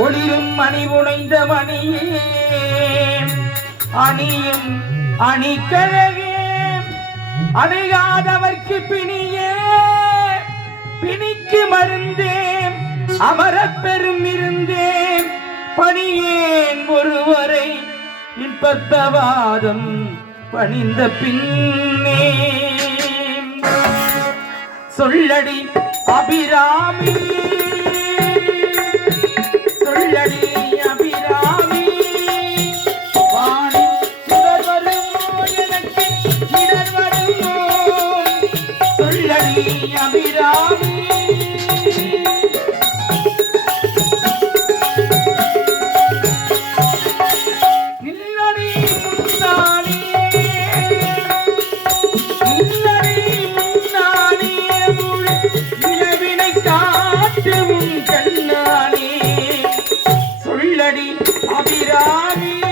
ஒளிரும் மணி புனைந்த மணியே அணியும் அணிக்கழகே அணுகாதவர்க்கு பிணியே பிணிக்கு மருந்தேன் அமரப் பெரும் இருந்தேன் பணியேன் ஒருவரை இன்பத்தவாதம் பணிந்த பின்னே சொல்லடி அபிராமி சொல்லடி அபிராமி வாணி சுடர் வருமோ எனக்கு இடர் வருமோ சொல்லடி அபிராமி அபிராமி